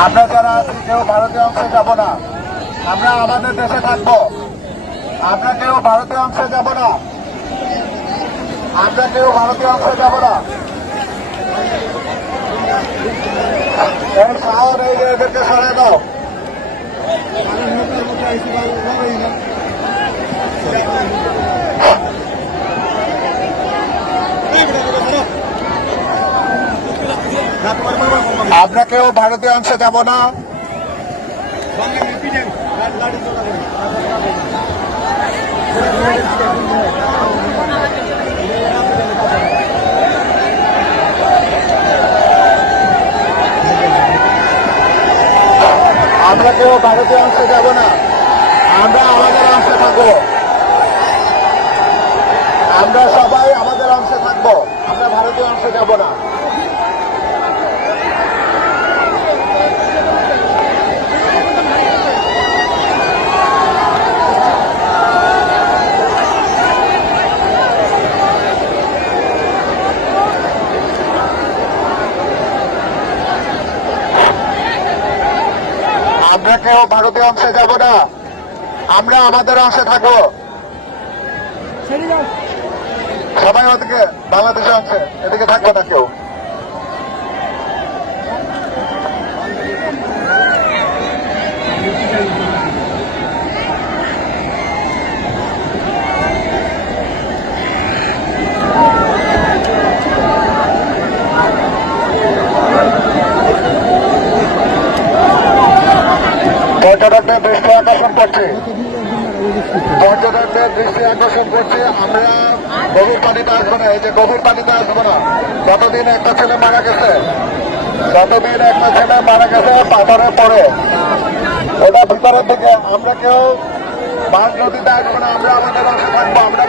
আমরা যারা কেউ ভারতীয় অংশে যাব না। আমরা আমাদের দেশে থাকব। আমরা কেউ ভারতীয় অংশে যাব না। আমরা কেউ ভারতীয় অংশে যাব না। সরাই দাও আমরা কেউ ভারতীয় অংশে যাব না। আমরা কেউ ভারতীয় অংশে যাব না। আমরা আমাদের অংশে থাকব আমরা সবাই আমাদের অংশে থাকব আমরা ভারতীয় অংশে যাব না আমরা কেউ ভারতীয় অংশে যাব না। আমরা আমাদের অংশে থাকব। সবাই ওদিকে বাংলাদেশের অংশে এদিকে থাকব না কেউ পর্যটকদের দৃষ্টি আকর্ষণ করছে পর্যটকদের দৃষ্টি আকর্ষণ করছে আমরা। গভীর পানিতে আসব না, এই যে গভীর পানিতে আসব না। গতদিন একটা ছেলে মারা গেছে গতদিন একটা ছেলে মারা গেছে পাথরে পড়ে ওটা ভিতরের দিকে আমরা কেউ মাঝ নদীতে আসব না, আমরা আমাদের অংশে থাকব, আমরা